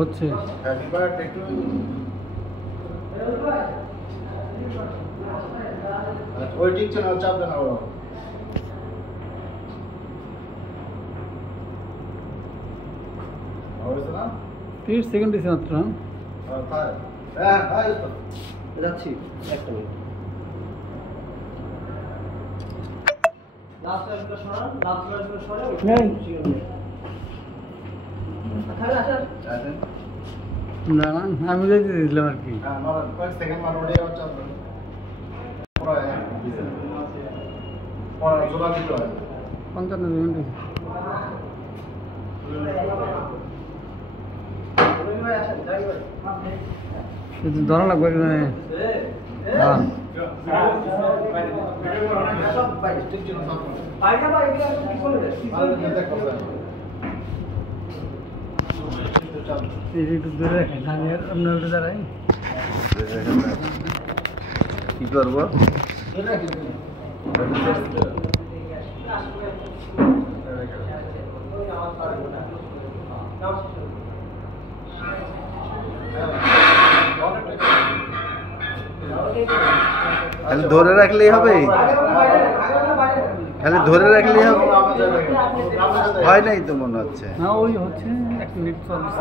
হচ্ছে ওই ঠিক ছিল চাপ দেন আবার 30 সেকেন্ড দিছে মাত্র। যাচ্ছি একটা মিনিট। লাস্ট লাইনটা সরান, লাস্ট লাইনটা সরে না না আমি যাই দিলাম আর কি। কয়েক সেকেন্ড মারোড়ে আবার চাপ দেন পরে পরে জোড়া দিতে হয় 55 সেকেন্ড দিছে। কিন্তু ধরা লাগবে মানে হ্যাঁ একটু দূরে রাখেন আমি আপনার উঠে দাঁড়াই কি করবো খালি ধরে রাখলেই হবে খালি ধরে রাখলেই হবে হয় নাই তো মনে হচ্ছে না ওই হচ্ছে 1 মিনিট চলছে